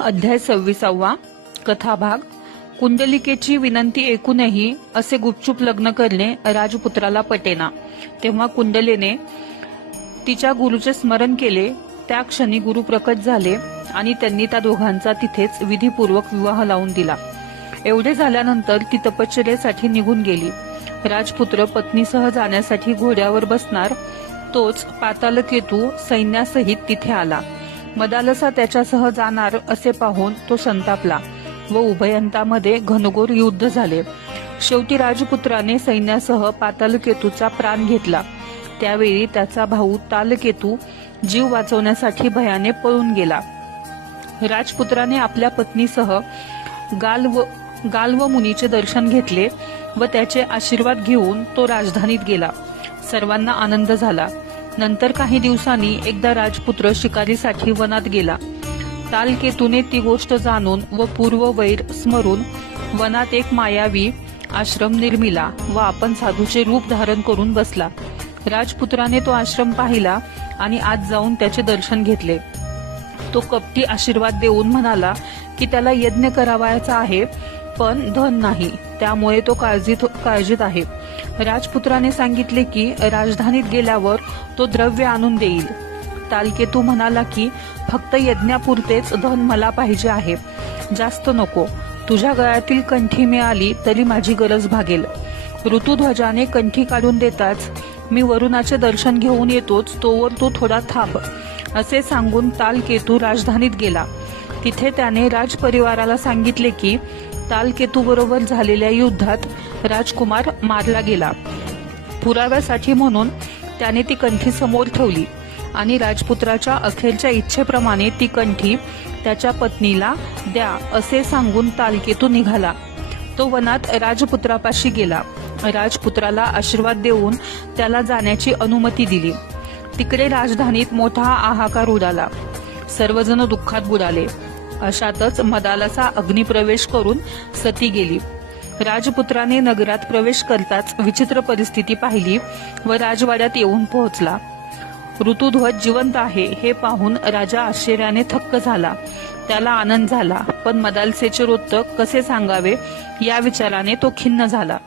अध्याय 26 कथाभाग। कुंडलिकेची विनंती ऐकूनही असे गुपचूप लग्न करणे राजपुत्राला पटेना। तेव्हा कुंडलीने तिच्या गुरुचे स्मरण केले। त्या क्षणी गुरु प्रकट झाले आणि त्यांनी त्या दोघांचा तिथेच विधीपूर्वक विवाह लावून दिला। एवढे झाल्यानंतर ती तपश्चर्येसाठी निघून गेली। राजपुत्र पत्नीसह जाण्यासाठी घोड्यावर बसणार तोच पातालकेतू सैन्यासहित तिथे आला। मदालसा त्याच्यासह जाणार असे पाहून तो संतापला व उभयंतामध्ये घनघोर युद्ध झाले। शेवटी राजपुत्राने सैन्यासह पातालकेतूचा प्राण घेतला। त्यावेळी त्याचा भाऊ तालकेतू जीव वाचवण्यासाठी भयाने पळून गेला। राजपुत्राने आपल्या पत्नीसह गाल्व मुनीचे दर्शन घेतले व त्याचे आशीर्वाद घेऊन तो राजधानीत गेला। सर्वांना आनंद झाला। नंतर काही दिवसांनी एकदा राजपुत्र शिकारीसाठी वनात गेला। तालकेतूने ती गोष्ट जाणून व पूर्व वैर स्मरून वनात एक मायावी आश्रम निर्मिला व आपण साधूचे रूप धारण करून बसला। राजपुत्राने तो आश्रम पाहिला आणि आत जाऊन त्याचे दर्शन घेतले। तो कपटी आशीर्वाद देऊन म्हणाला की त्याला यज्ञ करावायचा आहे पण धन नाही, त्यामुळे तो काळजीत आहे। राजपुत्राने सांगितले की राजधानीत गेल्यावर तो द्रव्य आणून देईल। तालकेतू म्हणाला की फक्त यज्ञापुरतेच धन मला पाहिजे आहे, जास्त नको। तुझ्या गळ्यातील कंठी मिळाली तरी माझी गरज भागेल। ऋतुध्वजाने कंठी काढून देताच मी वरुणाचे दर्शन घेऊन येतोच, तोवर तू थोडा थांब असे सांगून तालकेतू राजधानीत गेला। तिथे त्याने राजपरिवाराला सांगितले की तालकेतू बरोबर झालेल्या युद्धात राजकुमार मारला गेला। पुराव्यासाठी म्हणून त्याने ती कंठी समोर ठेवली आणि राजपुत्राच्या अखेरच्या इच्छेप्रमाणे ती कंठी त्याच्या पत्नीला द्या असे सांगून तालकेतू निघाला। तो वनात राजपुत्रापाशी गेला। राजपुत्राला आशीर्वाद देऊन त्याला जाण्याची अनुमती दिली। तिकडे राजधानीत मोठा हाहाकार उडाला। सर्वजण दुःखात बुडाले। अशातच मदालसा अग्निप्रवेश करून सती गेली। राजपुत्राने नगरात प्रवेश करताच विचित्र परिस्थिती पाहिली व राजवाड्यात येऊन पोहोचला। ऋतुध्वज जिवंत आहे हे पाहून राजा आश्चर्याने थक्क झाला। त्याला आनंद झाला, पण मदालसेचे वृत्त कसे सांगावे या विचाराने तो खिन्न झाला।